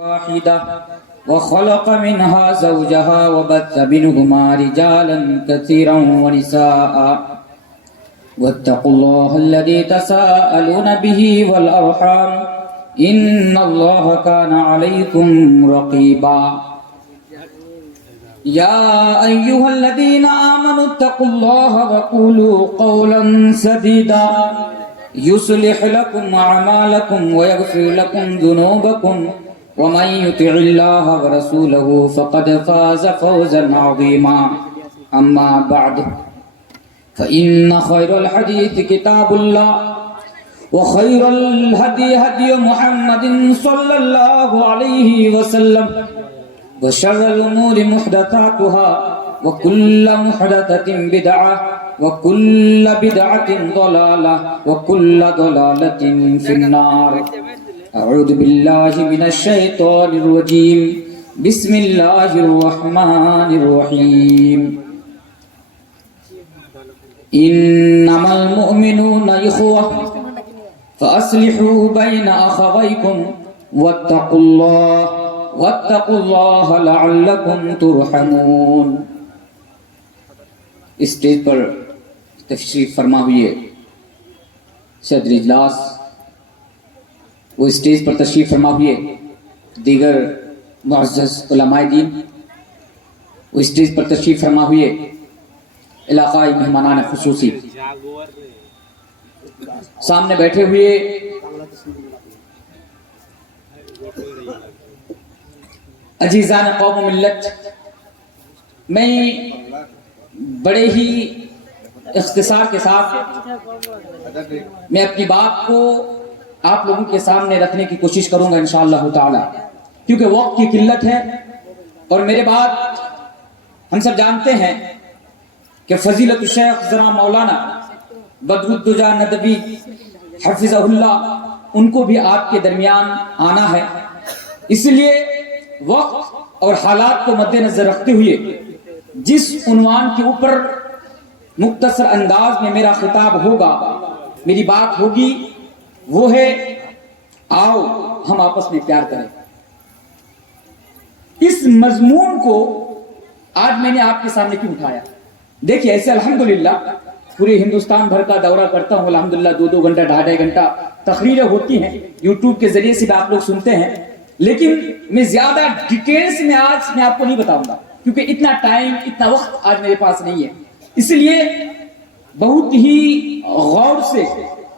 واحدة وخلق منها زوجها وبث منهما رجالا كثيرا ونساء واتقوا الله الذي تساءلون به والأرحام إن الله كان عليكم رقيبا يا أيها الذين آمنوا اتقوا الله وقولوا قولا سديدا يصلح لكم أعمالكم ويغفر لكم ذنوبكم ومن يطع الله ورسوله فقد فاز فوزا عظيما أما بعد فإن خير الحديث كتاب الله وخير الهدي هدي محمد صلى الله عليه وسلم وشر الأمور محدثاتها وكل محدثة بدعة وكل بدعة ضلالة وكل ضلالة في النار. أعوذ بالله من الشيطان الرجيم. بسم الله الرحمن الرحيم. إنما المؤمنون إخوة فأصلحوا بين أخويكم واتقوا الله لعلكم ترحمون. اسٹیج پر تشریف فرما ہوئے صدر اجلاس، وہ اسٹیج پر تشریف فرما ہوئے دیگر معزز علماء دین، وہ اسٹیج پر تشریف فرما ہوئے علاقائی مہمانان خصوصی، سامنے بیٹھے ہوئے عزیزان قوم و ملت، میں بڑے ہی اختصار کے ساتھ میں اپنی بات کو آپ لوگوں کے سامنے رکھنے کی کوشش کروں گا انشاءاللہ تعالی، کیونکہ وقت کی قلت ہے اور میرے بعد ہم سب جانتے ہیں کہ فضیلت الشیخ ذرا مولانا بدر الدجا ندوی حفظہ اللہ، ان کو بھی آپ کے درمیان آنا ہے، اس لیے وقت اور حالات کو مد نظر رکھتے ہوئے جس عنوان کے اوپر مختصر انداز میں میرا خطاب ہوگا، میری بات ہوگی، وہ ہے آؤ ہم آپس میں پیار کریں۔ اس مضمون کو آج میں نے آپ کے سامنے کیوں اٹھایا؟ دیکھیے، ایسے الحمدللہ پورے ہندوستان بھر کا دورہ کرتا ہوں، الحمدللہ 2 گھنٹہ 2.5 گھنٹہ تقریریں ہوتی ہیں، یوٹیوب کے ذریعے سے بھی آپ لوگ سنتے ہیں، لیکن میں زیادہ ڈیٹیلز میں آج میں آپ کو نہیں بتاؤں گا، کیونکہ اتنا ٹائم، اتنا وقت آج میرے پاس نہیں ہے، اس لیے بہت ہی غور سے،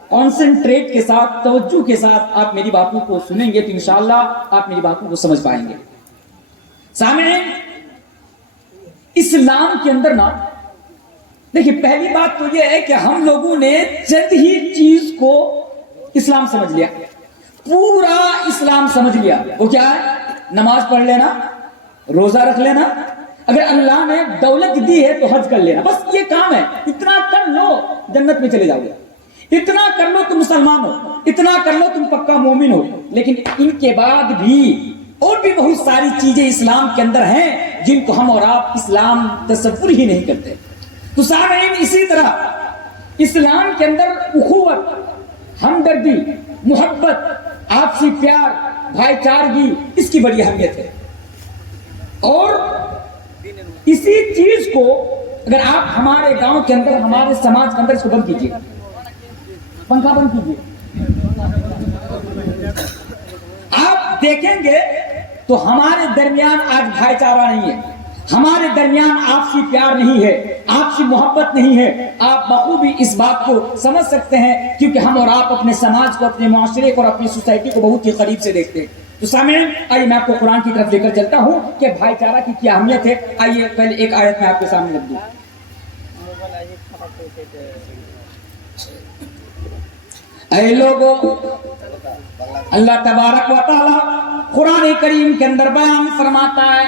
کانسنٹریٹ کے ساتھ، توجہ کے ساتھ آپ میری باتوں کو سنیں گے تو انشاءاللہ آپ میری باتوں کو سمجھ پائیں گے۔ سامعین، اسلام کے اندر نا، دیکھیں پہلی بات تو یہ ہے کہ ہم لوگوں نے چند ہی چیز کو اسلام سمجھ لیا، پورا اسلام سمجھ لیا۔ وہ کیا ہے؟ نماز پڑھ لینا، روزہ رکھ لینا، اگر اللہ نے دولت دی ہے تو حج کر لینا، بس یہ کام ہے، اتنا کر لو جنت میں چلے جاؤ گے، اتنا کر لو تم مسلمان ہو، اتنا کر لو تم پکا مومن ہو۔ لیکن ان کے بعد بھی اور بھی بہت ساری چیزیں اسلام کے اندر ہیں جن کو ہم اور آپ اسلام تصور ہی نہیں کرتے۔ تو سامعین، اسی طرح اسلام کے اندر اخوت، ہمدردی، محبت، آپسی پیار، بھائی چارگی، اس کی بڑی اہمیت ہے، اور اسی چیز کو اگر آپ ہمارے گاؤں کے اندر، ہمارے سماج کے اندر اس کو بند کیجیے، پنکھا بند کیجیے، آپ دیکھیں گے تو ہمارے درمیان آج بھائی چارہ نہیں ہے، ہمارے درمیان آپسی پیار نہیں ہے، آپسی محبت نہیں ہے۔ آپ بخوبی اس بات کو سمجھ سکتے ہیں کیونکہ ہم اور آپ اپنے سماج کو، اپنے معاشرے کو اور اپنی سوسائٹی کو بہت ہی قریب سے دیکھتے ہیں۔ تو سامعین، آئیے میں آپ کو قرآن کی طرف لے کر چلتا ہوں کہ بھائی چارہ کی کیا اہمیت ہے۔ آئیے پہلے ایک آیت میں آپ کے سامنے رکھ دوں۔ اے لوگو، اللہ تبارک و تعالی قرآن کریم کے اندر بیان فرماتا ہے،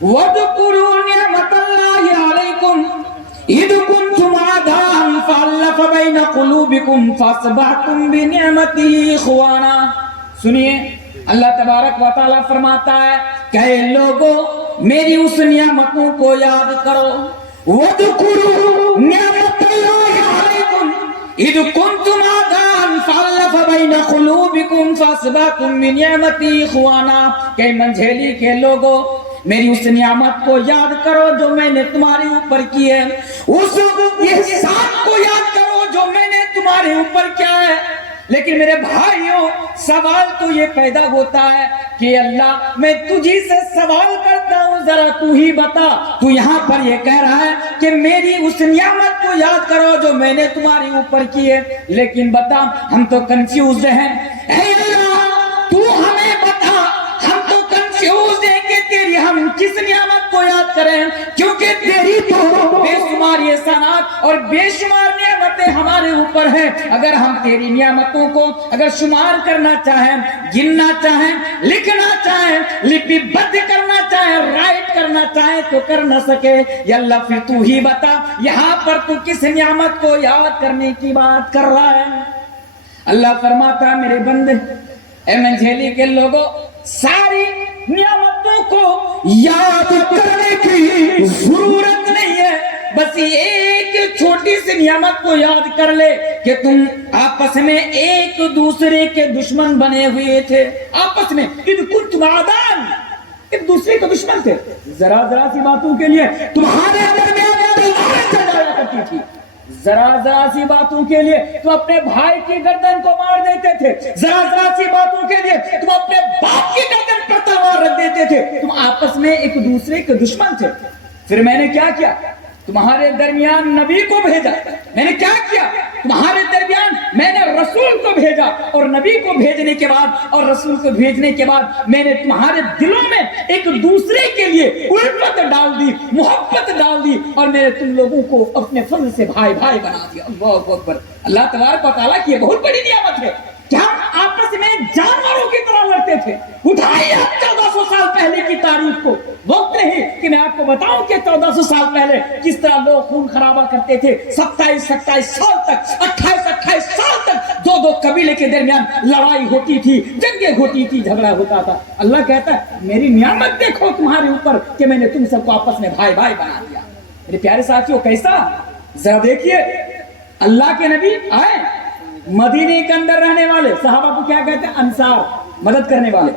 وَاذْكُرُوا نِعْمَةَ اللَّهِ عَلَيْكُمْ إِذْ كُنْتُمْ أَعْدَاءً فَأَلَّفَ بَيْنَ قُلُوبِكُمْ فَأَصْبَحْتُمْ بِنِعْمَتِهِ إِخْوَانًا۔ سنیے، اللہ تبارک و تعالیٰ فرماتا ہے کہ اے لوگو، میری اس نعمتوں کو یاد کرو، وَاذْكُرُوا نِعْمَةَ اللَّهِ عَلَيْكُمْ إِذْ كُنْتُمْ أَعْدَاءً فَأَلَّفَ بَيْنَ بین قلوبکم فاصبحتم بنعمتی اخوانا، کہ منجھیلی کے لوگوں میری اس نعمت کو یاد کرو جو میں نے تمہارے اوپر کی ہے، اس احسان کو یاد کرو جو میں نے تمہارے اوپر کیا ہے۔ لیکن میرے بھائیوں سوال تو یہ پیدا ہوتا ہے کہ اللہ میں تجھی سے سوال کرتا ہوں، ذرا تو ہی بتا، تو یہاں پر یہ کہہ رہا ہے کہ میری اس نعمت کو یاد کرو جو میں نے تمہارے اوپر کی ہے، لیکن بتا ہم تو کنفیوزڈ ہیں، اے اللہ تو ہمیں بتا، ہم تو کنفیوزڈ ہیں کہ تیری ہم کس نعمت کو یاد کریں، کیونکہ تیری تو بے شمار احسانات اور بے شمار نعمتیں ہمارے اوپر ہیں۔ اگر ہم تیری نعمتوں کو اگر شمار کرنا چاہیں، گننا چاہیں، لکھنا چاہیں، لپی بدھ کرنا چاہیں، رائٹ کرنا چاہیں تو کر نہ سکے۔ یا اللہ پھر تو ہی بتا یہاں پر تو کس نعمت کو یاد کرنے کی بات کر رہا ہے؟ اللہ فرماتا ہے میرے بندے، اے منجھیلی کے لوگوں، ساری نعمتوں کو یاد کرنے کی ضرورت نہیں ہے، بس ایک چھوٹی سی نعمت کو یاد کر لے کہ تم آپس میں ایک دوسرے کے دشمن بنے ہوئے تھے، آپس میں اذ کنتم اعداء، ایک دوسرے کے دشمن تھے، ذرا ذرا سی باتوں کے لیے تمہارے درمیان تلواریں چلایا کرتی تھی، ذرا ذرا سی باتوں کے لیے تم اپنے بھائی کی گردن کو مار دیتے تھے، ذرا ذرا سی باتوں کے لیے تم اپنے باپ کی گردن پر تلوار رکھ دیتے تھے، تم آپس میں ایک دوسرے کے دشمن تھے۔ پھر میں نے کیا کیا؟ تمہارے درمیان نبی کو بھیجا۔ میں نے کیا کیا؟ تمہارے درمیان میں نے رسول کو بھیجا، اور نبی کو بھیجنے کے بعد اور رسول کو بھیجنے کے بعد میں نے تمہارے دلوں میں ایک دوسرے کے لیے الفت ڈال دی، محبت ڈال دی، اور میں نے تم لوگوں کو اپنے فضل سے بھائی بھائی بنا دیا۔ اللہ اکبر! اللہ تبارک و تعالیٰ کی یہ بہت بڑی نعمت ہے کہ ہم آپس میں جانوروں کی طرح لڑتے تھے۔ اٹھائیے 1400 سال پہلے کی تاریخ کو، وقت نہیں کہ میں آپ کو بتاؤں کہ 1400 سال پہلے کس طرح لوگ خون خرابہ کرتے تھے، 27 سال تک، 28 سال تک دو قبیلے کے درمیان لڑائی ہوتی تھی، جنگیں ہوتی تھی، جھگڑا ہوتا تھا۔ اللہ کہتا ہے میری نعمت دیکھو تمہارے اوپر کہ میں نے تم سب کو آپس میں بھائی بھائی بنا دیا۔ میرے پیارے ساتھیوں کیسا؟ ذرا دیکھیے، اللہ کے نبی آئے، مدینے کے اندر رہنے والے صحابہ کو کیا کہتے ہیں؟ انصار، مدد کرنے والے۔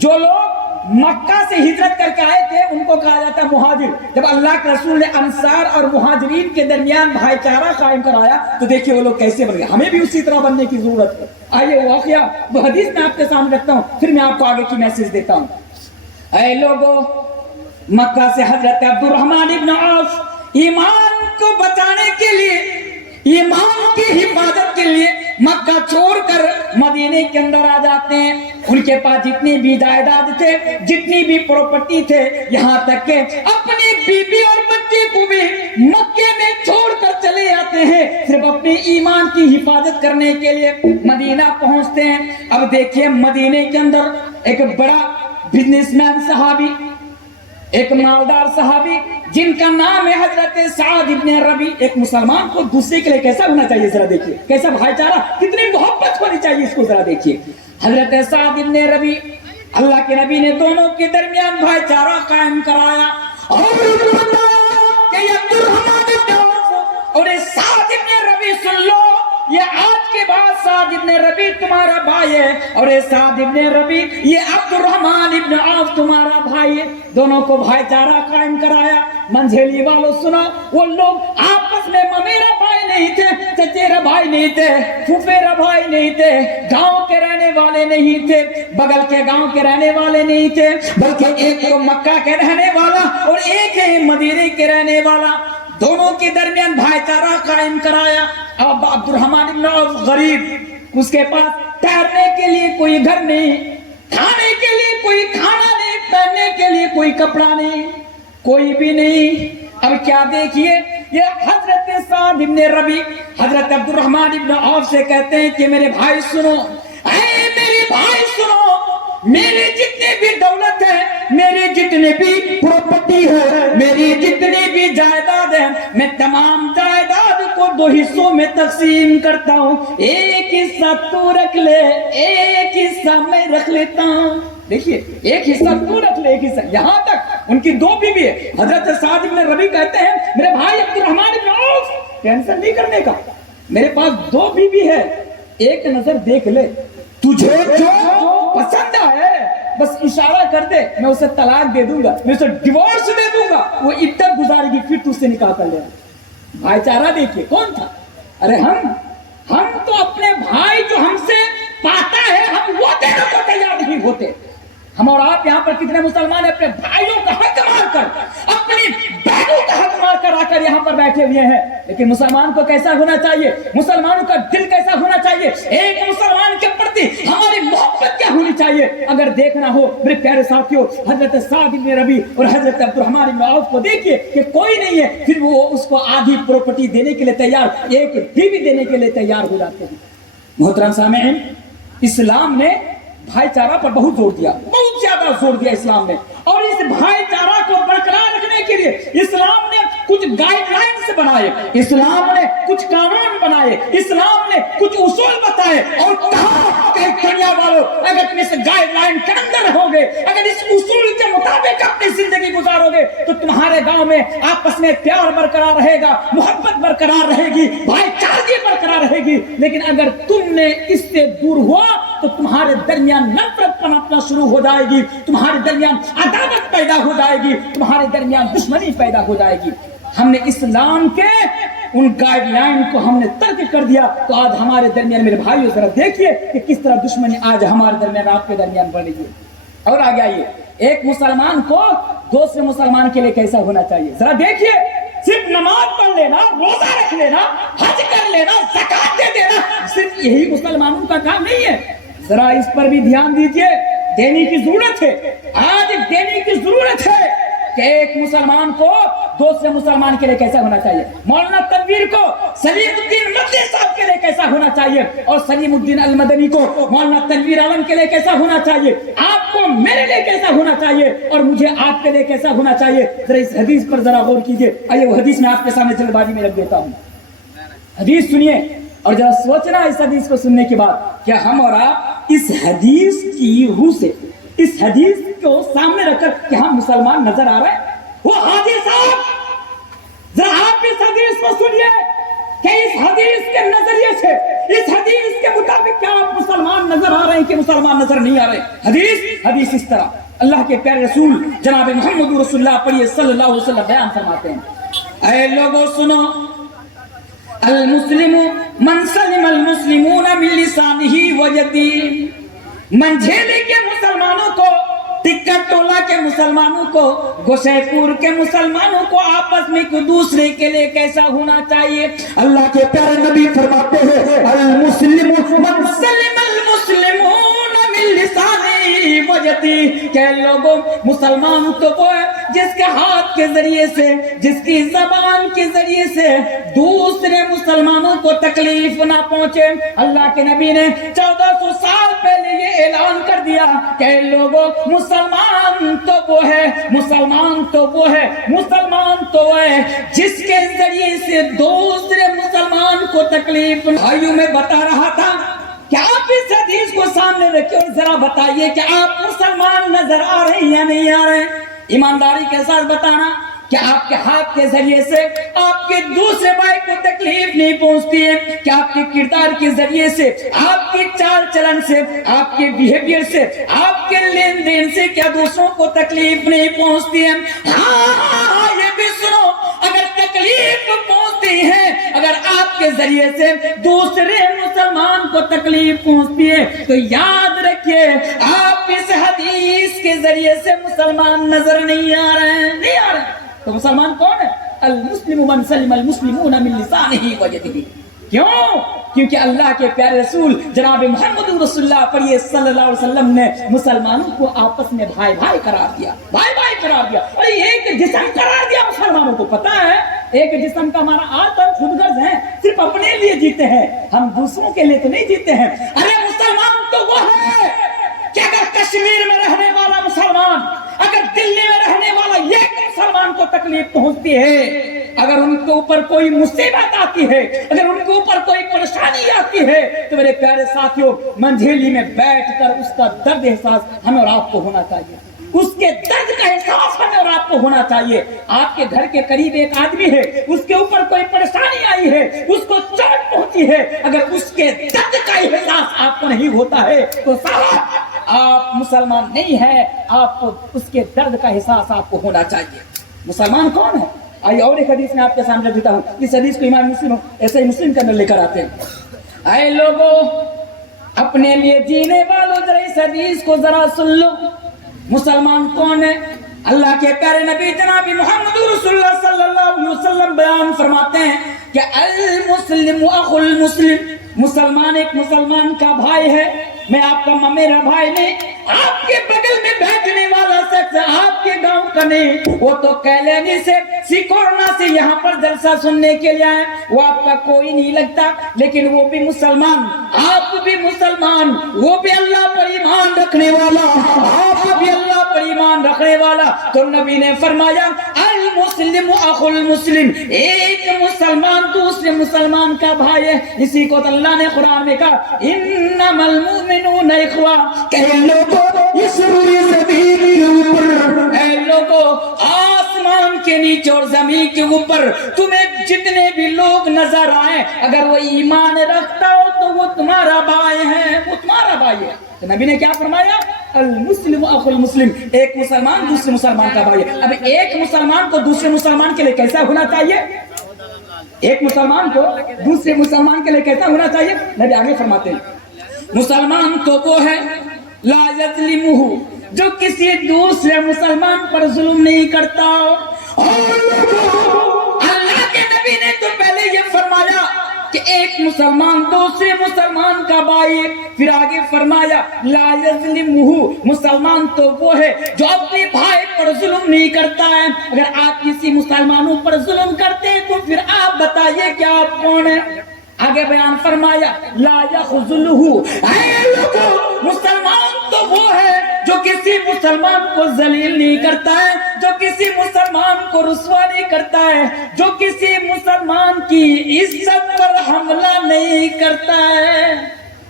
جو لوگ مکہ سے ہجرت کر کے آئے تھے ان کو کہا جاتا ہے مہاجر۔ جب اللہ کے رسول نے انصار اور مہاجرین کے درمیان بھائی چارہ قائم کرایا تو دیکھیے وہ لوگ کیسے بن گئے۔ ہمیں بھی اسی طرح بننے کی ضرورت ہے۔ آئیے وہ واقعہ، وہ حدیث میں آپ کے سامنے رکھتا ہوں، پھر میں آپ کو آگے کی میسج دیتا ہوں۔ اے لوگوں، مکہ سے حضرت عبد الرحمن ابن عوف ایمان کو بچانے کے لیے، ایمان کی حفاظت کے لیے مکہ چھوڑ کر مدینے کے اندر آ جاتے ہیں۔ ان کے پاس جتنی بھی جائیداد تھے، جتنی بھی پراپرٹی تھے، یہاں تک کہ اپنی بیوی اور بچے کو بھی مکے میں چھوڑ کر چلے آتے ہیں، صرف اپنے ایمان کی حفاظت کرنے کے لیے مدینہ پہنچتے ہیں۔ اب دیکھیے مدینے کے اندر ایک بڑا بزنس مین صحابی، ایک مالدار صحابی جن کا نام ہے حضرت سعد ابن ربی۔ ایک مسلمان کو دوسرے کے لیے کیسا ہونا چاہیے ذرا دیکھیے، کیسا بھائی چارہ، کتنی محبت ہونی چاہیے، اس کو ذرا دیکھیے۔ حضرت سعد ابن ربی، اللہ کے نبی نے دونوں کے درمیان بھائی چارہ قائم کرایا، اور کہ یہ عبد الرحمن ابن عوف اور سعد ابن ربی سن لو، یہ آج کے بعد سعد ابن ربی تمہارا بھائی ہے، اور یہ سعد ابن ربی یہ عبد الرحمن ابن عوف تمہارا بھائی ہے۔ دونوں کو بھائی چارہ قائم کرایا۔ منجھیلی والوں سنا، وہ لوگ آپس میں ممیرا بھائی نہیں تھے، چچیرا بھائی نہیں تھے، پھوپھیرا بھائی نہیں تھے، گاؤں کے رہنے والے نہیں تھے، بغل کے گاؤں کے رہنے والے نہیں تھے، بلکہ ایک تو مکہ کے رہنے والا اور ایک ہے مدینے کے رہنے والا۔ دونوں کے درمیان بھائی چارہ قائم کرایا۔ اب عبد الرحمن ابن عوف غریب، اس کے پاس ٹھہرنے کے لیے کوئی گھر نہیں، کھانے کے لیے کوئی کھانا نہیں، پہننے کے لیے کوئی کپڑا نہیں، کوئی بھی نہیں۔ اب کیا دیکھیے، یہ حضرت سعد ابن ربی حضرت عبد الرحمن ابن عوف سے کہتے ہیں کہ میرے بھائی سنو، اے میرے بھائی سنو، میری جتنی بھی دولت ہے، میری جتنی بھی پراپرٹی ہے، میری جتنی بھی جائیداد ہے، میں تمام جائیداد کو 2 حصوں میں تقسیم کرتا ہوں، ایک حصہ تو رکھ لے، ایک حصہ میں رکھ لیتا ہوں۔ دیکھیے، ایک حصہ تو رکھ لے، ایک حصہ، یہاں تک ان کی 2 بیوی ہے۔ حضرت سعد بن ربی کہتے ہیں میرے بھائی عبد الرحمن بن عوف ٹینشن نہیں کرنے کا، میرے پاس 2 بیوی ہے، ایک نظر دیکھ لے, تجھے جو پسند ہے بس اشارہ کر دے, میں اسے طلاق دے دوں گا, میں اسے ڈیورس دے دوں گا, وہ عدت گزارے گی, پھر تو اس سے نکاح کر لینا. بھائی چارہ دیکھیے کون تھا. ارے ہم تو اپنے بھائی جو ہم سے پاتا ہے ہم وہ دینے کو تیار نہیں ہوتے. ہم اور آپ یہاں پر کتنے مسلمان اپنے بھائیوں کا حق مار کر, اپنی بہنوں کا حق مار کر آ کر یہاں پر بیٹھے ہوئے ہیں. لیکن مسلمان کو کیسا ہونا چاہیے, مسلمانوں کا دل کیسا ہونا چاہیے, ایک مسلمان کے پرتی ہماری محبت کیا ہونی چاہیے. اگر دیکھنا ہو میرے پیارے ساتھیوں, حضرت سعد بن ربیع اور حضرت عبد الرحمن بن عوف کو دیکھیے کہ کوئی نہیں ہے, پھر وہ اس کو آدھی پراپرٹی دینے کے لیے تیار, ایک بیوی دینے کے لیے تیار ہو جاتے ہیں. محترم سامعین, اسلام نے بھائی چارہ پر بہت زور دیا, بہت زیادہ زور دیا اسلام نے. اور اس بھائی چارہ کو برقرار رکھنے کے لیے اسلام نے کچھ گائیڈ لائنز بنائے, اسلام نے کچھ قانون بنائے, اسلام نے کچھ اصول بتائے, اور کہا کہ دنیا والوں اگر تم اس گائیڈ لائن کے اندر رہو گے, اگر اس اصول کے مطابق اپنی زندگی گزارو گے تو تمہارے گاؤں میں آپس میں پیار برقرار رہے گا, محبت برقرار رہے گی, بھائی چارگی برقرار رہے گی. لیکن اگر تم نے اس سے دور ہوا تو تمہارے درمیان نفرت پنپنا شروع ہو جائے گی, تمہارے درمیان عداوت پیدا ہو جائے گی, تمہارے درمیان دشمنی پیدا ہو جائے گی. ہم نے اسلام کے ان گائیڈ لائن کو ہم نے ترک کر دیا, تو آج ہمارے درمیان میرے بھائیوں ذرا دیکھیے کہ کس طرح دشمنی آج ہمارے درمیان آپ کے درمیان بڑھ رہی ہے. اور آگے آئیے, ایک مسلمان کو دوسرے مسلمان کے لیے کیسا ہونا چاہیے ذرا دیکھیے. صرف نماز پڑھ لینا, روزہ رکھ لینا, حج کر لینا, زکات دے دینا, صرف یہی مسلمانوں کا کام نہیں ہے. ذرا اس پر بھی دھیان دیجئے, دینے کی ضرورت ہے, آج دینے کی ضرورت ہے کہ ایک مسلمان کو دوسرے مسلمان کے لیے کیسا ہونا چاہیے. مولانا تنویر کو سلیم الدین مدنی صاحب کے لیے کیسا ہونا چاہیے, اور سلیم الدین المدنی کو مولانا تنویر عالم کے لیے کیسا ہونا چاہیے, آپ کو میرے لیے کیسا ہونا چاہیے, اور مجھے آپ کے لیے کیسا ہونا چاہیے. ذرا اس حدیث پر ذرا غور کیجئے. آئیے وہ حدیث میں آپ کے سامنے جلد بازی میں رکھ دیتا ہوں. حدیث سنیے اور ذرا سوچنا اس حدیث کو سننے کے بعد, کیا ہم اور آپ اس حدیث کی روح سے, اس حدیث کو سامنے رکھ کر کہ ہم مسلمان نظر آ رہے ہیں. وہ حاجی صاحب ذرا آپ اس حدیث کو سنیے کہ اس حدیث کے نظریے سے, اس حدیث کے مطابق کیا آپ مسلمان نظر آ رہے ہیں کہ مسلمان نظر نہیں آ رہے. حدیث اس طرح اللہ کے پیارے رسول جناب محمد رسول اللہ پڑھیے صلی اللہ علیہ وسلم بیان فرماتے ہیں, اے لوگوں سنو, المسلم من سلم المسلمون من لسانہ و یدہ. منجھیلی کے مسلمانوں کو, ٹکا ٹولہ کے مسلمانوں کو, گوشے پور کے مسلمانوں کو آپس میں ایک دوسرے کے لیے کیسا ہونا چاہیے. اللہ کے پیارے نبی فرماتے ہیں المسلم من سلم المسلمون من لسانہ و یدہ, کہ لوگوں مسلمان تو وہ ہے جس کے ہاتھ کے ذریعے سے, جس کی زبان کے ذریعے سے دوسرے مسلمانوں کو تکلیف نہ پہنچے. اللہ کے نبی نے 1400 سال پہلے یہ اعلان کر دیا کہ لوگوں مسلمان تو وہ ہے, مسلمان تو وہ ہے, مسلمان تو وہ ہے جس کے ذریعے سے دوسرے مسلمان کو تکلیف. بھائیوں میں بتا رہا تھا کہ آپ اس حدیث کو سامنے رکھیں اور ذرا بتائیے کہ آپ مسلمان نظر آ رہے ہیں یا نہیں آ رہے ہیں. ایمانداری کے ساتھ بتانا کہ آپ کے ہاتھ کے ذریعے سے آپ کے دوسرے بھائی کو تکلیف نہیں پہنچتی ہے, کہ آپ کے کردار کے ذریعے سے, آپ کے چال چلن سے, آپ کے بیہیویئر سے, آپ کے لین دین سے کیا دوسروں کو تکلیف نہیں پہنچتی ہے. ہاں یہ بھی سنو, اگر تکلیف پہنچتی ہے, اگر آپ کے ذریعے سے دوسرے مسلمان کو تکلیف پہنچتی ہے, تو یاد رکھیے آپ اس حدیث کے ذریعے سے مسلمان نظر نہیں آ رہے ہیں, نہیں آ رہے ہیں. تو مسلمان کون ہے؟ المسلم من سلم المسلمون من لسانہ و یدہ. کیوں؟ کیونکہ اللہ کے پیارے رسول جناب محمد رسول اللہ پڑھیے صلی اللہ علیہ وسلم نے مسلمانوں کو آپس میں بھائی بھائی قرار دیا, بھائی بھائی قرار دیا, اور ایک جسم قرار دیا مسلمانوں کو. پتا ہے ایک جسم کا ہمارا آج تک خود غرض ہے, صرف اپنے لیے جیتے ہیں, ہم دوسروں کے لیے تو نہیں جیتے ہیں. ارے مسلمان تو وہ ہے کہ اگر کشمیر میں رہنے والا مسلمان, اگر دلی میں رہنے والا ایک مسلمان کو تکلیف پہنچتی ہے, اگر ان کے اوپر کوئی مصیبت آتی ہے, اگر ان کے اوپر کوئی پریشانی آتی ہے, تو میرے پیارے ساتھیوں منجھیلی میں بیٹھ کر اس کا درد احساس ہمیں اور آپ کو ہونا چاہیے. اس کے درد کا احساس ہمیں اور آپ آپ کو ہونا چاہیے. آپ کے گھر کے قریب ایک آدمی ہے, اس کے اوپر کوئی پریشانی آئی ہے, اس کو چوٹ پہنچی ہے, اگر اس کے درد کا احساس آپ کو نہیں ہوتا ہے تو صاحب آپ مسلمان نہیں ہیں. آپ کو اس کے درد کا احساس آپ کو ہونا چاہیے. مسلمان کون ہے؟ آئیے اور ایک حدیث میں آپ کے سامنے دیتا ہوں. اس حدیث کو امام مسلم ایسے ہی مسلم کے اندر لے کر آتے ہیں. اے لوگوں, اپنے لیے جینے والوں ذرا اس حدیث کو ذرا سن لو. مسلمان کون ہے؟ اللہ کے پیارے نبی جناب محمد رسول اللہ صلی اللہ علیہ وسلم بیان فرماتے ہیں کہ المسلم اخو المسلم, مسلمان ایک مسلمان کا بھائی ہے. میں آپ کا میرا بھائی نہیں, آپ کے بغل میں بیٹھنے والا شخص آپ کے گاؤں کا نہیں, وہ تو کیلانی سے سکورنا سے یہاں پر جلسہ سننے کے لیے آئے, وہ آپ کا کوئی نہیں لگتا, لیکن وہ بھی مسلمان, آپ بھی مسلمان, وہ بھی اللہ پر ایمان رکھنے والا, آپ بھی اللہ پر ایمان رکھنے والا. تو نبی نے فرمایا المسلم اخو المسلم, ایک مسلمان دوسرے مسلمان کا بھائی ہے. اسی کو اللہ نے قرآن میں کہا انما المؤمنون اخوہ. کہ لوگوں اس روئے زمین کے اوپر, اے لوگوں آسمان کے نیچے اور زمین کے اوپر تمہیں جتنے بھی لوگ نظر آئے, اگر وہ ایمان رکھتا ہو تو وہ تمہارا بھائی ہے, وہ تمہارا بھائی ہے. تو نبی نے کیا فرمایا؟ المسلم اخو المسلم, ایک مسلمان دوسرے مسلمان کا بھائی ہے. اب ایک مسلمان کو دوسرے مسلمان کے لیے کیسا ہونا چاہیے؟ ایک مسلمان کو دوسرے مسلمان کے لیے کیسا ہونا چاہیے؟ نبی آگے فرماتے ہیں مسلمان تو وہ ہے لا یظلمہ, جو کسی دوسرے مسلمان پر ظلم نہیں کرتا. اللہ کے نبی نے تو پہلے یہ فرمایا کہ ایک مسلمان دوسرے مسلمان کا بھائی ہے, پھر آگے فرمایا لا یظلمہ, مسلمان تو وہ ہے جو اپنے بھائی پر ظلم نہیں کرتا ہے. اگر آپ کسی مسلمانوں پر ظلم کرتے ہیں تو پھر آپ بتائیے کہ آپ کون ہیں؟ آگے بیان فرمایا لا یخذلہ, اے لوگوں مسلمان تو وہ ہے جو کسی مسلمان کو ذلیل نہیں کرتا ہے, جو کسی مسلمان کو رسوا نہیں کرتا ہے, جو کسی مسلمان کی عزت پر حملہ نہیں کرتا ہے.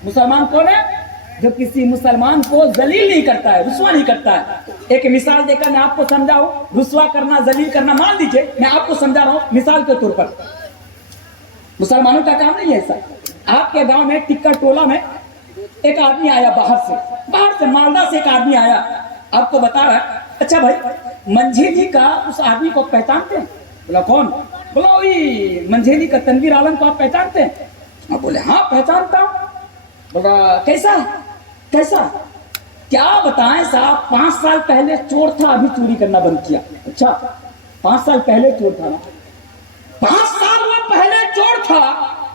مسلمان کون ہے؟ جو کسی مسلمان کو ذلیل نہیں کرتا ہے, رسوا نہیں کرتا ہے. ایک مثال دے کر میں آپ کو سمجھاؤں, رسوا کرنا ذلیل کرنا, مان لیجئے میں آپ کو سمجھا رہا ہوں مثال کے طور پر. مسلمانوں کا کام نہیں ہے ایسا. آپ کے گاؤں میں ٹکا ٹولہ میں ایک آدمی آیا باہر سے مالدہ سے ایک آدمی آیا, آپ کو بتا رہا ہے اچھا بھائی منجھیلی کا اس آدمی کو پہچانتے ہیں؟ بولا کون؟ بولا وہی منجھیلی کا تنویر عالم کو آپ پہچانتے ہیں؟ آپ بولے ہاں پہچانتا ہوں. بولا کیسا کیا بتائیں صاحب, 5 سال پہلے چور تھا, ابھی چوری کرنا بند کیا. اچھا 5 سال پہلے چور تھا نا, 5 سال وہ پہلے چور تھا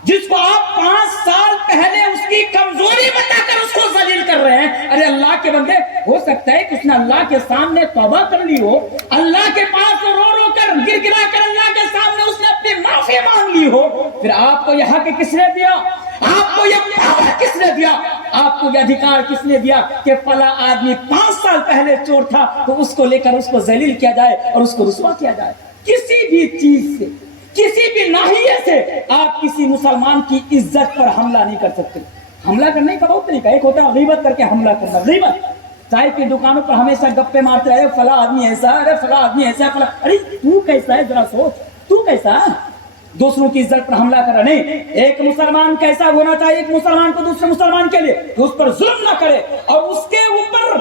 جس کو آپ 5 سال پہلے اس کی کمزوری بتا کر اس کو ذلیل کر رہے ہیں. ارے اللہ کے بندے, ہو سکتا ہے کہ اس نے اللہ کے سامنے توبہ کر لی ہو, اللہ کے پاس رو کر گر گرا کر اللہ کے سامنے اس نے اپنی معافی مانگ لی ہو. پھر آپ کو یہ حق کس نے دیا؟ آپ کو یہ پاور کس نے دیا؟ آپ کو یہ ادھیکار کس نے دیا کہ فلاں آدمی 5 سال پہلے چور تھا تو اس کو لے کر اس کو ذلیل کیا جائے اور اس کو رسوا کیا جائے؟ کسی بھی چیز سے, کسی بھی ناحیے سے آپ کسی مسلمان کی عزت پر حملہ نہیں کر سکتے. حملہ کرنے کا بہت طریقہ, ایک ہوتا ہے غیبت کر کے حملہ کرنا. غیبت, چائے کی دکانوں پر ہمیشہ گپے مارتے رہے, فلاں آدمی ایسا, ارے فلاں آدمی ایسا, فلاں, ارے تو کیسا ہے ذرا سوچ, تو کیسا ہے؟ دوسروں کی عزت پر حملہ کر رہا نہیں. ایک مسلمان کیسا ہونا چاہیے؟ ایک مسلمان کو دوسرے مسلمان کے لیے کہ اس پر ظلم نہ کرے اور اس کے اوپر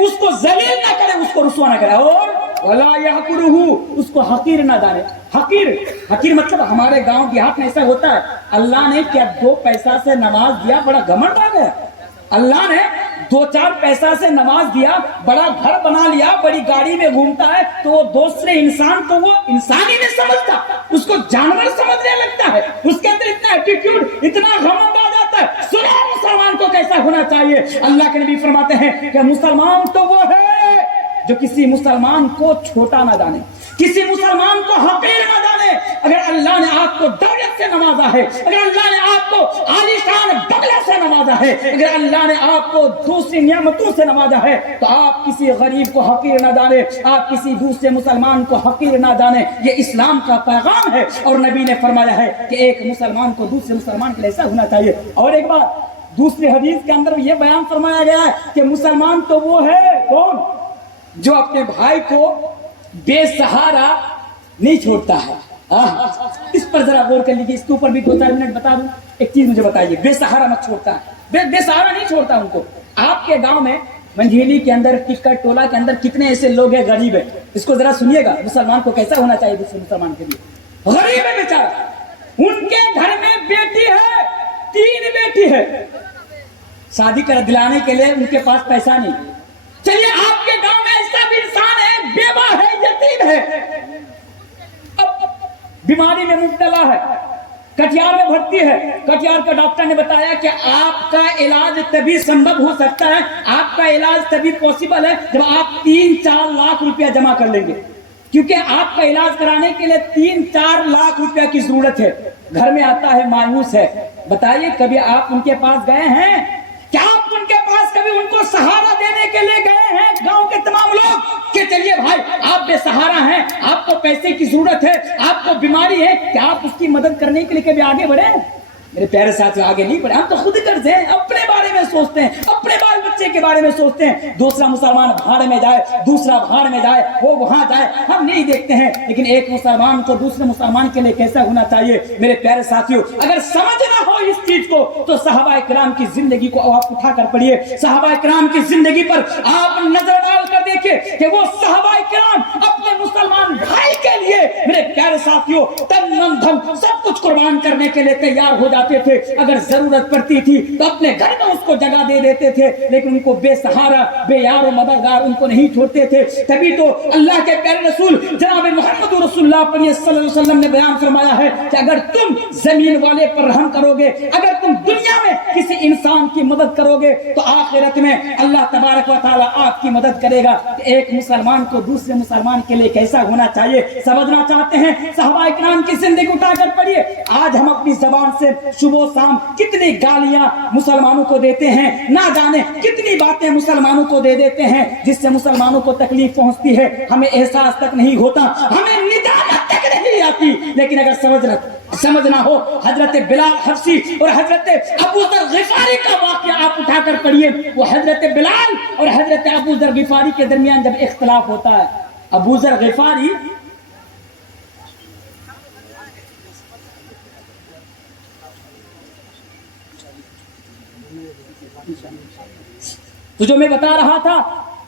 اس کو ذلیل نہ کرے, اس کو رسوا نہ کرے, اور ولا یحقرہ, اس کو حقیر نہ جانے. حقیر مطلب ہمارے گاؤں دیہات میں ایسا ہوتا ہے, اللہ نے کیا 2 پیسہ سے نماز دیا بڑا گھمنڈ آ گیا, اللہ نے 2-4 پیسہ سے نماز دیا بڑا گھر بنا لیا, بڑی گاڑی میں گھومتا ہے, تو وہ دوسرے انسان کو وہ انسان ہی نہیں سمجھتا, اس کو جانور سمجھنے لگتا ہے. اس کے اندر اتنا ایٹیٹیوڈ, اتنا گھمنڈ آ جاتا ہے. سنو مسلمان کو کیسا ہونا چاہیے. اللہ کے نبی فرماتے ہیں کہ مسلمان تو وہ ہے جو کسی مسلمان کو چھوٹا نہ جانے, کسی مسلمان کو حقیر نہ جانے. اگر اللہ نے آپ کو دولت سے نوازا ہے, اگر اللہ نے آپ کو عالیشان بنگلہ سے نوازا ہے, اگر اللہ نے آپ کو دوسری نعمتوں سے نوازا ہے, تو آپ کسی غریب کو حقیر نہ جانے, آپ کسی دوسرے مسلمان کو حقیر نہ جانے. یہ اسلام کا پیغام ہے, اور نبی نے فرمایا ہے کہ ایک مسلمان کو دوسرے مسلمان کے لیے ایسا ہونا چاہیے. اور ایک بات دوسری حدیث کے اندر یہ بیان فرمایا گیا ہے کہ مسلمان تو وہ ہے کون جو اپنے بھائی کو بے سہارا نہیں چھوڑتا ہے. اس پر ذرا غور کر لیجیے. اس کے اوپر بھی 2-4 منٹ بتا دوں. ایک چیز مجھے بتائیے, بے سہارا مت چھوڑتا ہے, بے سہارا نہیں چھوڑتا ان کو. آپ کے گاؤں میں منجھیلی کے اندر, ٹکر ٹولہ کے اندر کتنے ایسے لوگ ہیں غریب ہیں. اس کو ذرا سنیے گا, مسلمان کو کیسا ہونا چاہیے دوسرے مسلمان کے لیے. غریب ہے بیچارہ, ان کے گھر میں بیٹی ہے, 3 بیٹی ہے, شادی کر دلانے کے لیے ان کے پاس پیسہ نہیں. چلیے آپ کے گاؤں میں ایسا بھی انسان ہے, بیوہ ہے, یتیم ہے, اب بیماری میں مبتلا ہے, کٹیار میں بھرتی ہے. کٹیار کا ڈاکٹر نے بتایا کہ آپ کا علاج تبھی سمبھو ہو سکتا ہے, آپ کا علاج تبھی پاسبل ہے جب آپ 3-4 لاکھ روپیہ جمع کر لیں گے, کیونکہ آپ کا علاج کرانے کے لیے 3-4 لاکھ روپیہ کی ضرورت ہے. گھر میں آتا ہے, مایوس ہے. بتائیے کبھی آپ ان کے پاس گئے ہیں؟ کیا آپ ان کے پاس کبھی ان کو سہارا دینے کے لیے گئے ہیں؟ گاؤں کے تمام لوگ کہ چلیے بھائی آپ بے سہارا ہیں, آپ کو پیسے کی ضرورت ہے, آپ کو بیماری ہے, کیا آپ اس کی مدد کرنے کے لیے کبھی آگے بڑھے؟ میرے پیارے ساتھی آگے نہیں بڑھے. ہم تو خود کرتے ہیں, اپنے بارے میں سوچتے ہیں, اپنے بال بچے کے بارے میں سوچتے ہیں. دوسرا مسلمان بھاڑ میں جائے, دوسرا بھاڑ میں جائے, وہ وہاں جائے, ہم نہیں دیکھتے ہیں. لیکن ایک مسلمان کو دوسرے مسلمان کے لیے کیسا ہونا چاہیے میرے پیارے ساتھیوں. اگر سمجھنا ہو اس چیز کو تو صحابہ کرام کی زندگی کو آپ اٹھا کر پڑھیے. صحابہ کرام کی زندگی پر آپ نظر ڈال کر دیکھیں کہ وہ صحابہ کرام اپنے مسلمان بھائی کے لیے میرے پیارے ساتھیوں تن من دھن سب کچھ قربان کرنے کے لیے تیار ہو جاتے تھے. اگر ضرورت پڑتی تھی تو اپنے گھر میں اس کو جگہ دے دیتے تھے, لیکن ان کو بے سہارا, بے یار و مددگار ان کو نہیں چھوڑتے تھے. تبھی تو اللہ کے پیارے رسول جناب محمد رسول اللہ صلی اللہ علیہ وسلم نے بیان فرمایا ہے کہ اگر تم زمین والے پر رحم کرو گے, اگر تم دنیا میں کسی انسان کی مدد کرو گے تو آخرت میں اللہ تبارک و تعالی آپ کی مدد کرے گا. ایک مسلمان کو دوسرے مسلمان کے لیے کیسا ہونا چاہیے سمجھنا چاہتے ہیں. صحابہ کرام کی زندگی اٹھا کر پڑھیے. آج ہم اپنی زبان سے صبح شام کتنی گالیاں مسلمانوں کو دیتے ہیں, نہ جانے کتنی باتیں مسلمانوں کو دے دیتے ہیں جس سے مسلمانوں کو تکلیف پہنچتی ہے. ہمیں احساس تک نہیں ہوتا, ہمیں ندامت تک نہیں آتی. لیکن اگر سمجھنا ہو, حضرت بلال حبشی اور حضرت ابو ذر غفاری کا واقعہ آپ اٹھا کر پڑھیے. وہ حضرت بلال اور حضرت ابو ذر غفاری کے درمیان جب اختلاف ہوتا ہے, ابو ذر غفاری تو جو میں بتا رہا تھا,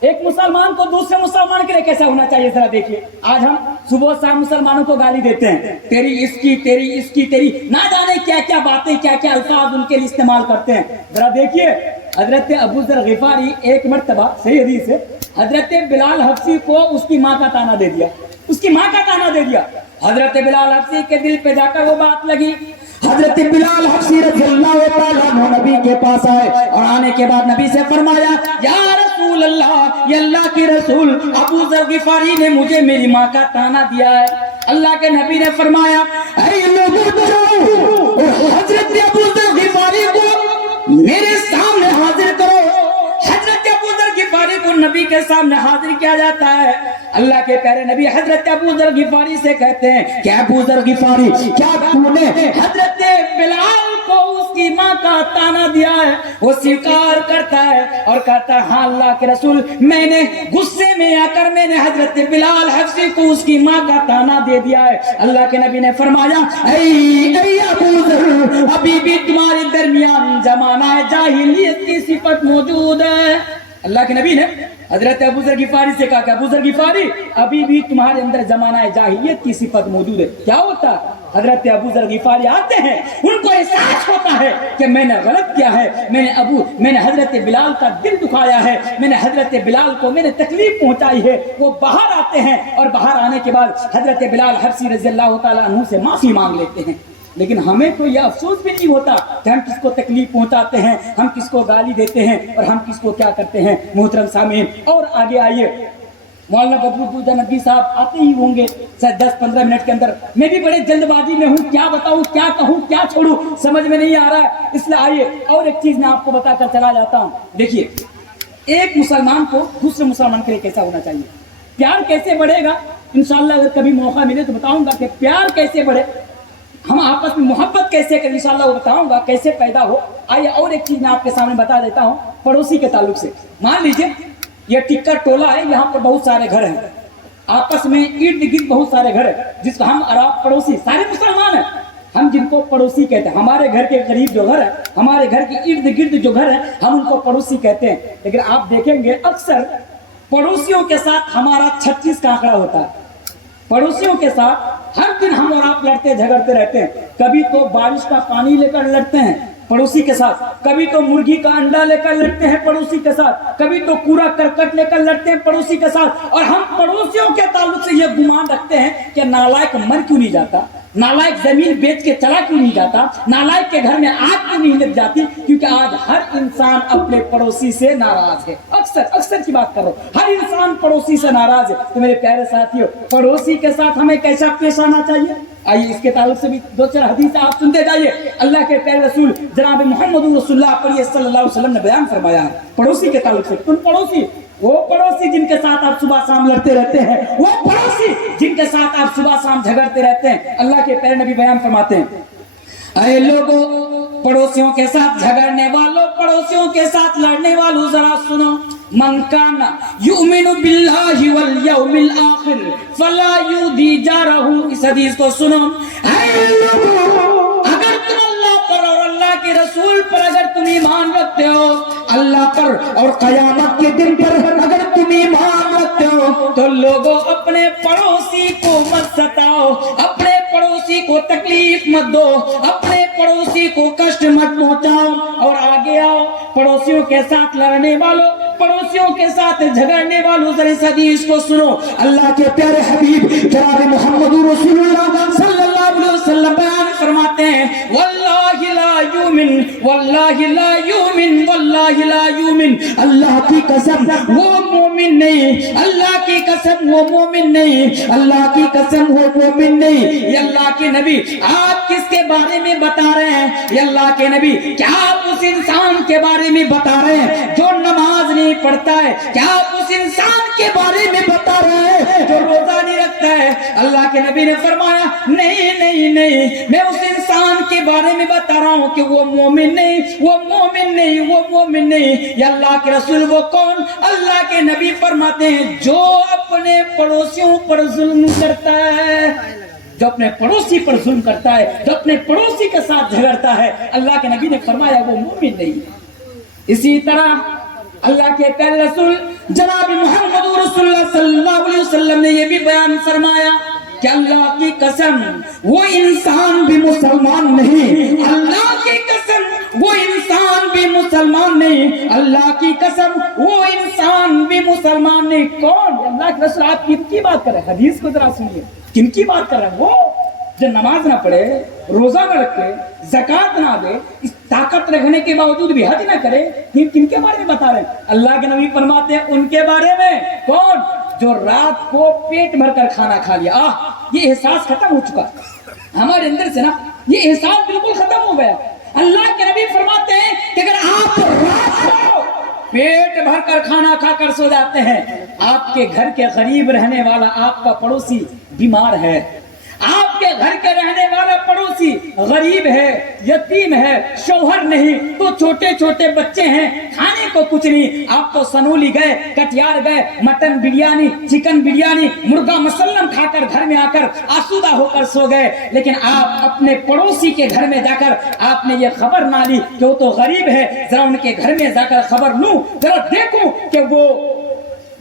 ایک مسلمان کو دوسرے مسلمان کے لیے کیسا ہونا چاہیے ذرا دیکھیے. آج ہم صبح شام مسلمانوں کو گالی دیتے ہیں, تیری اس کی, تیری اس کی, تیری نہ جانے کیا کیا باتیں, کیا کیا الفاظ ان کے لیے استعمال کرتے ہیں. ذرا دیکھیے حضرت ابو ذر غفاری ایک مرتبہ, صحیح حدیث ہے, حضرت بلال حبشی کو اس کی ماں کا تانا دے دیا, اس کی ماں کا تانا دے دیا. حضرت بلال حبشی کے دل پہ جا کر وہ بات لگی. حضرت بلال حبشی رضی اللہ تعالیٰ عنہ نبی کے پاس آئے اور آنے کے بعد نبی سے فرمایا, یا رسول اللہ, یہ اللہ کے رسول, ابو ذر غفاری نے مجھے میری ماں کا تانا دیا ہے. اللہ کے نبی نے فرمایا, اے لوگوں, حضرت ابو ذر غفاری کو میرے سامنے حاضر کرو. حضرت ابو ذر غفاری کو نبی کے سامنے حاضر کیا جاتا ہے. اللہ کے پیارے نبی حضرت ابو ذر غفاری سے کہتے ہیں کہ ابو ذر غفاری, کیا تو نے حضرت بلال کو اس کی ماں کا تانا دیا ہے؟ وہ سویکار کرتا ہے اور کہتا ہے, ہاں اللہ کے رسول, میں نے غصے میں آ کر میں نے حضرت بلال حبشی کو اس کی ماں کا تانا دے دیا ہے. اللہ کے نبی نے فرمایا, اے ابو ذر, ابھی بھی تمہارے درمیان زمانہ جاہلیت کی صفت موجود ہے. اللہ کے نبی نے حضرت ابو ذر غفاری سے کہا کہ ابو ذر غفاری, ابھی بھی تمہارے اندر زمانہ جاہلیت کی صفت موجود ہے. کیا ہوتا ہے؟ حضرت ابو ذر غفاری آتے ہیں, ان کو احساس ہوتا ہے کہ میں نے غلط کیا ہے, میں نے حضرت بلال کا دل دکھایا ہے, میں نے حضرت بلال کو میں نے تکلیف پہنچائی ہے. وہ باہر آتے ہیں اور باہر آنے کے بعد حضرت بلال حبشی رضی اللہ تعالیٰ عنہ سے معافی مانگ لیتے ہیں. لیکن ہمیں تو یہ افسوس بھی نہیں ہوتا کہ ہم کس کو تکلیف پہنچاتے ہیں, ہم کس کو گالی دیتے ہیں اور ہم کس کو کیا کرتے ہیں. محترم سامعین, اور آگے آئیے, مولانا بدر ندوی صاحب آتے ہی ہوں گے شاید 10-15 منٹ کے اندر. میں بھی بڑے جلد بازی میں ہوں, کیا بتاؤں, کیا کہوں, کیا چھوڑوں, سمجھ میں نہیں آ رہا ہے. اس لیے آئیے اور ایک چیز میں آپ کو بتا کر چلا جاتا ہوں. دیکھیے, ایک مسلمان کو دوسرے مسلمان کے لیے کیسا ہونا چاہیے, پیار کیسے بڑھے گا. انشاءاللہ اگر کبھی موقع ملے تو بتاؤں گا کہ پیار کیسے بڑھے, ہم آپس میں محبت کیسے کریں, انشاءاللہ وہ بتاؤں گا کیسے پیدا ہو. آئیے اور ایک چیز میں آپ کے سامنے بتا دیتا ہوں پڑوسی کے تعلق سے. مان لیجئے یہ ٹکر ٹولہ ہے, یہاں پر بہت سارے گھر ہیں. آپس میں ارد گرد بہت سارے گھر ہیں جس کو ہم اور آپ پڑوسی سارے مسلمان ہیں, ہم جن کو پڑوسی کہتے ہیں. ہمارے گھر کے قریب جو گھر ہے, ہمارے گھر کے ارد گرد جو گھر ہے, ہم ان کو پڑوسی کہتے ہیں. لیکن آپ دیکھیں گے اکثر پڑوسیوں کے ساتھ ہمارا 36 کا آنکڑا ہوتا ہے. پڑوسیوں کے ساتھ ہر دن ہم اور آپ لڑتے جھگڑتے رہتے ہیں. کبھی تو بارش کا پانی لے کر لڑتے ہیں پڑوسی کے ساتھ, کبھی تو مرغی کا انڈا لے کر لڑتے ہیں پڑوسی کے ساتھ, کبھی تو کوڑا کرکٹ لے کر لڑتے ہیں پڑوسی کے ساتھ. اور ہم پڑوسیوں کے تعلق سے یہ گمان رکھتے ہیں کہ نالائق مر کیوں نہیں جاتا, نالائق زمین بیچ کے چلا کیوں نہیں جاتا, نالائق کے گھر میں آگ کیوں نہیں لگ جاتی. کیونکہ آج ہر انسان اپنے پڑوسی سے ناراض ہے. اکثر کی بات کر رہا ہوں, ہر انسان پڑوسی سے ناراض ہے. تو میرے پیارے ساتھیوں, پڑوسی کے ساتھ ہمیں کیسا پیش آنا چاہیے؟ آئیے اس کے تعلق سے بھی 2-4 حدیث آپ سنتے جائیے. اللہ کے پیارے رسول جناب محمد رسول اللہ پڑھیے صلی اللہ علیہ وسلم نے بیان فرمایا ہے پڑوسی کے تعلق سے. کون پڑوسی؟ وہ پڑوسی جن کے ساتھ آپ صبح شام لڑتے رہتے ہیں, وہ پڑوسی جن کے ساتھ آپ صبح شام جھگڑتے رہتے ہیں. اللہ کے پیارے نبی بیان فرماتے ہیں, اے لوگوں, پڑوسیوں کے ساتھ جھگڑنے والوں, پڑوسیوں کے ساتھ لڑنے والوں, ذرا سنو. من کان یؤمن باللہ والیوم الآخر فلا یؤذی جارہ. اس حدیث کو سنو. اے لوگوں, اگر تم اللہ پر اور اللہ کے رسول پر اگر تم ایمان رکھتے ہو, اللہ پر اور قیامت کے دن پر اگر تم ایمان رکھتے ہو, تو لوگوں اپنے پڑوسی کو مت ستاؤ, اپنے پڑوسی کو تکلیف مت دو, اپنے پڑوسی کو کشٹ مت پہنچاؤ. اور آگے آؤ, پڑوسیوں کے ساتھ لڑنے والوں, پڑوسیوں کے ساتھ جھگڑنے والوں, ذرا اس حدیث کو سنو. اللہ کے پیارے حبیب جناب محمد رسول اللہ صلی اللہ علیہ وسلم بیان فرماتے ہیں, واللہ لا یؤمن, واللہ لا یؤمن, واللہ لا یؤمن. اللہ کی قسم وہ مومن نہیں, اللہ کی قسم وہ مومن نہیں, اللہ کی قسم وہ مومن نہیں. یہ اللہ کے نبی آپ کس کے بارے میں بتا رہے ہیں؟ یہ اللہ کے نبی کیا آپ اس انسان کے بارے میں بتا رہے ہیں جو نماز نہیں پڑھتا ہے؟ کیا آپ اس انسان کے بارے میں بتا رہے ہیں جو روزہ نہیں رکھتا ہے؟ اللہ کے نبی نے فرمایا نہیں نہیں نہیں, میں اس انسان کے بارے میں بتا رہا ہوں کہ وہ مومن نہیں, وہ مومن نہیں, وہ مومن نہیں. یا اللہ کے رسول وہ کون؟ اللہ کے نبی فرماتے ہیں جو اپنے پڑوسیوں پر ظلم کرتا ہے, جو اپنے پڑوسی پر ظلم کرتا ہے, جو اپنے پڑوسی کے ساتھ جھگڑتا ہے, اللہ کے نبی نے فرمایا وہ مومن نہیں. اسی طرح اللہ کے پیارے رسول جناب محمد رسول اللہ صلی اللہ علیہ وسلم نے یہ بھی بیان فرمایا کہ اللہ کی قسم وہ انسان بھی مسلمان نہیں, اللہ کی قسم وہ انسان بھی مسلمان نہیں, اللہ کی قسم وہ انسان بھی مسلمان نہیں. کون؟ اللہ کے رسول. آپ کن کی بات کر رہے ہیں؟ حدیث کو ذرا سنیے, کن کی بات کر رہے ہیں؟ وہ جو نماز نہ پڑھے, روزہ نہ رکھے, زکات نہ دے, اس طاقت رکھنے کے باوجود بھی حج نہ کرے, کن کے بارے میں بتا رہے ہیں؟ اللہ کے نبی فرماتے ہیں ان کے بارے میں. کون؟ جو رات کو پیٹ بھر کر کھانا کھا لیا. یہ احساس ختم ہو چکا ہمارے اندر سے نا, یہ احساس بالکل ختم ہو گیا. اللہ کے نبی فرماتے ہیں کہ اگر آپ رات کو پیٹ بھر کر کھانا کھا کر سو جاتے ہیں, آپ کے گھر کے قریب رہنے والا آپ کا پڑوسی بیمار ہے, آپ کے گھر کے رہنے والا پڑوسی غریب ہے, یتیم ہے, شوہر نہیں, تو چھوٹے چھوٹے بچے ہیں, کھانے کو کچھ نہیں, آپ تو سنولی گئے, کٹیار گئے, مٹن بریانی, چکن بریانی, مرغا مسلم کھا کر گھر میں آ کر آسودہ ہو کر سو گئے. لیکن آپ اپنے پڑوسی کے گھر میں جا کر آپ نے یہ خبر نہ لی کہ وہ تو غریب ہے, ذرا ان کے گھر میں جا کر خبر لوں, ذرا دیکھوں کہ وہ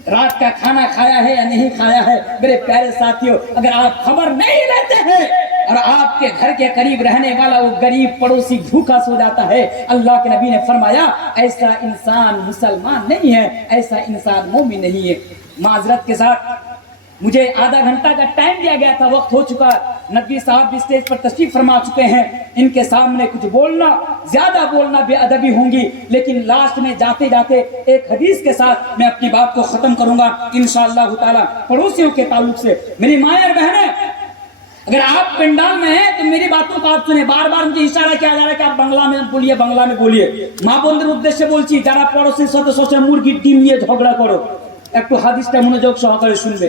رات کا کھانا کھایا ہے یا نہیں کھایا ہے. میرے پیارے ساتھیوں, اگر آپ خبر نہیں لیتے ہیں اور آپ کے گھر کے قریب رہنے والا وہ غریب پڑوسی بھوکا سو جاتا ہے, اللہ کے نبی نے فرمایا ایسا انسان مسلمان نہیں ہے, ایسا انسان مومن نہیں ہے. معذرت کے ساتھ مجھے آدھا گھنٹہ کا ٹائم دیا گیا تھا, وقت ہو چکا. نبی صاحب بھی اسٹیج پر تشریف فرما چکے ہیں, ان کے سامنے کچھ بولنا, زیادہ بولنا بے ادبی ہوں گی, لیکن لاسٹ میں جاتے جاتے ایک حدیث کے ساتھ میں اپنی بات کو ختم کروں گا انشاءاللہ تعالی. پڑوسیوں کے تعلق سے میری مائیں اور بہنیں, اگر آپ پنڈال میں ہیں تو میری باتوں کو آپ سنیں. بار بار مجھے اشارہ کیا جا رہا ہے کہ آپ বাংলা میں بولیے, বাংলা میں বলিয়ে. মা বোনদের উদ্দেশ্যে বলছি যারা পড়োশির সাথে সবসময় মুরগির ডিম নিয়ে ঝগড়া করো, একটু হাদিসটা মনোযোগ সহকারে শুনবে.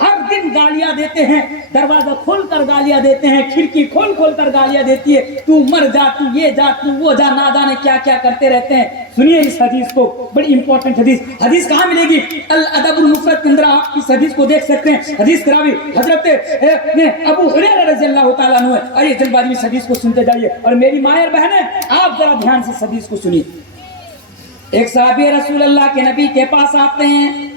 ہر دن گالیاں دیتے ہیں، دروازہ کھول کر گالیاں دیتے ہیں، کھڑکی کھول کھول کر گالیاں دیتی ہے، تو مر جا، تو یہ جا، تو وہ جا، نہ جانے کیا کیا کرتے رہتے ہیں۔ سنیے اس حدیث کو، بڑی امپورٹنٹ حدیث۔ حدیث کہاں ملے گی؟ الادب المفرد کے اندر آپ اس حدیث کو دیکھ سکتے ہیں۔ حدیث کراوی حضرت ابو ہریرہ رضی اللہ تعالیٰ عنہ ہے۔ اور یہ جلد بازی میں اس حدیث کو سنتے جائیے، اور میری مائیں اور بہنیں آپ ذرا دھیان سے اس حدیث کو سنیے۔ ایک صحابی رسول اللہ کے نبی کے پاس آتے ہیں،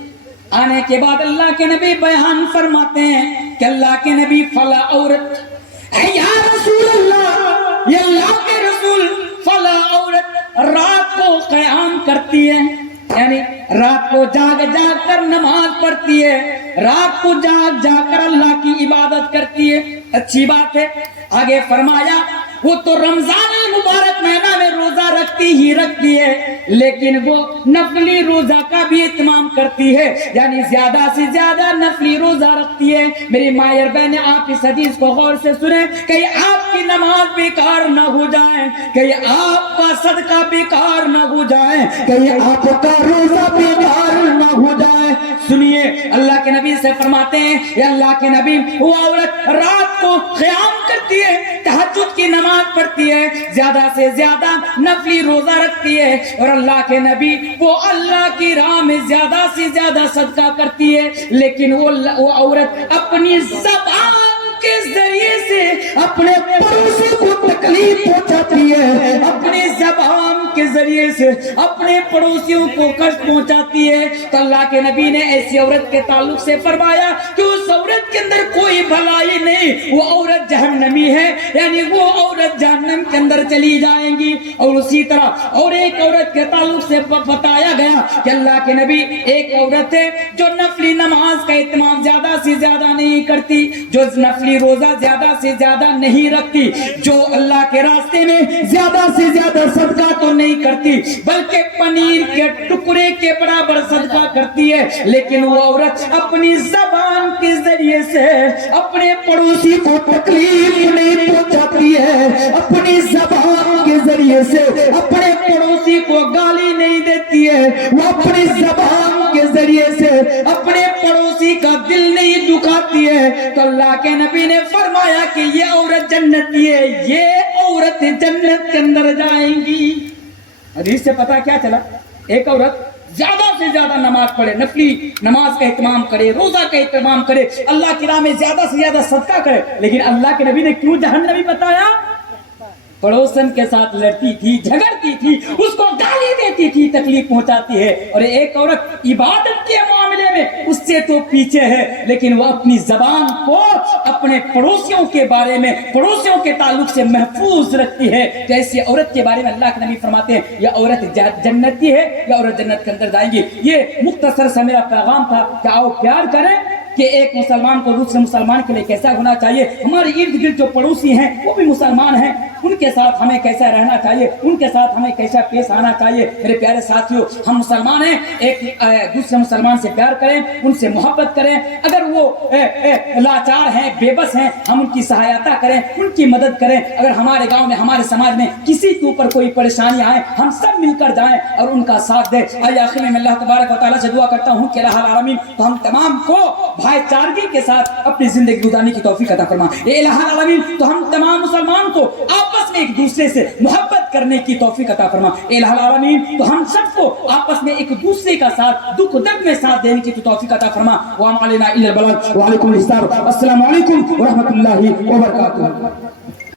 آنے کے بعد اللہ کے نبی بیان فرماتے ہیں کہ اللہ کے نبی فلا عورت اے یا رسول اللہ، یہ اللہ کے رسول، فلا عورت رات کو قیام کرتی ہے، یعنی رات کو جاگ جاگ کر نماز پڑھتی ہے، رات کو جاگ جاگ کر اللہ کی عبادت کرتی ہے، اچھی بات ہے۔ آگے فرمایا وہ تو رمضان المبارک مہینہ میں روزہ رکھتی ہے، لیکن وہ نفلی روزہ کا بھی اہتمام کرتی ہے، یعنی زیادہ سے زیادہ نفلی روزہ رکھتی ہے۔ میری مائیں اور بہنیں آپ اس حدیث کو غور سے سنیں، کہیں آپ کی نماز بیکار نہ ہو جائے، کہیں آپ کا صدقہ بیکار نہ ہو جائے، کہیں آپ کا روزہ بیکار نہ ہو جائے۔ سنیے اللہ کے نبی سے فرماتے ہیں، یہ اللہ کے نبی، وہ عورت رات کو قیام کرتی ہے، تہجد کی نماز پڑھتی ہے، زیادہ سے زیادہ نفلی روزہ رکھتی ہے، اور اللہ کے نبی وہ اللہ کی راہ میں زیادہ سے زیادہ صدقہ کرتی ہے، لیکن وہ عورت اپنی زبان کے ذریعے سے اپنے پڑوسی کو تکلیف پہنچاتی ہے، اپنی زبان کے ذریعے سے اپنے پڑوسیوں کو کشٹ پہنچاتی ہے۔ تو اللہ کے نبی نے ایسی عورت کے تعلق سے فرمایا کہ اس عورت کے اندر کوئی بھلائی نہیں، وہ عورت جہنمی ہے، یعنی وہ عورت جہنم کے اندر چلی جائیں گی۔ اور اسی طرح اور ایک عورت کے تعلق سے بتایا گیا کہ اللہ کے نبی، ایک عورت ہے جو نفلی نماز کا اہتمام زیادہ سے زیادہ نہیں کرتی، جو نفلی روزہ زیادہ سے زیادہ نہیں رکھتی، جو اللہ کے راستے میں زیادہ سے زیادہ صدقہ تو نہیں کرتی بلکہ پنیر کے ٹکڑے کے برابر صدقہ کرتی ہے، لیکن وہ عورت اپنی زبان کے ذریعے سے اپنے پڑوسی کو تکلیف نہیں پہنچاتی ہے، اپنی زبان کے ذریعے سے اپنے پڑوسی کو گالی نہیں دیتی ہے، وہ اپنی زبان کے ذریعے سے اپنے پڑوسی کا دل نہیں دکھاتی ہے۔ تو اللہ کے نبی نے فرمایا کہ یہ عورت جنتی ہے، یہ عورت جنت کے اندر جائیں گی۔ حدیث سے پتہ کیا چلا؟ ایک عورت زیادہ سے زیادہ نماز پڑھے، نفلی نماز کا اہتمام کرے، روزہ کا اہتمام کرے، اللہ کی راہ میں زیادہ سے زیادہ صدقہ کرے، لیکن اللہ کے نبی نے کیوں جہنمی بتایا؟ پڑوسن کے ساتھ لڑتی تھی، جھگڑتی تھی، اس کو گالی دیتی تھی، تکلیف پہنچاتی ہے۔ اور ایک عورت عبادت کے معاملے میں اس سے تو پیچھے ہے، لیکن وہ اپنی زبان کو اپنے پڑوسیوں کے بارے میں، پڑوسیوں کے تعلق سے محفوظ رکھتی ہے۔ جیسے عورت کے بارے میں اللہ کے نبی فرماتے ہیں یہ عورت جنتی ہے، یہ عورت جنت کے اندر جائیں گی۔ یہ مختصر سا میرا پیغام تھا کہ آؤ پیار کریں کہ ایک مسلمان کو دوسرے مسلمان کے لیے کیسا ہونا چاہیے، ہمارے ارد گرد جو پڑوسی ہیں وہ بھی مسلمان ہیں، ان کے ساتھ ہمیں کیسا رہنا چاہیے، ان کے ساتھ ہمیں کیسا پیش آنا چاہیے۔ میرے پیارے ساتھیوں، ہم مسلمان ہیں، ایک دوسرے مسلمان سے پیار کریں، ان سے محبت کریں، اگر وہ لاچار ہیں، بے بس ہیں، ہم ان کی سہایتا کریں، ان کی مدد کریں۔ اگر ہمارے گاؤں میں، ہمارے سماج میں کسی کے اوپر کوئی پریشانی آئے، ہم سب مل کر جائیں اور ان کا ساتھ دیں۔ آئیے آخر میں اللہ تبارک و تعالیٰ سے دعا کرتا ہوں کہ الہ العالمین تو ہم تمام کو بھائی چارگی کے ساتھ اپنی زندگی گزارنے کی توفیق عطا فرما۔ اے الہ العالمین تو ہم تمام مسلمان کو آپس میں ایک دوسرے سے محبت کرنے کی توفیق عطا فرما۔ اے الہ العالمین تو ہم سب کو آپس میں ایک دوسرے کا ساتھ دکھ درد میں ساتھ دینے کی توفیق عطا فرما۔ وعلیکم السلام ورحمۃ اللہ وبرکاتہ۔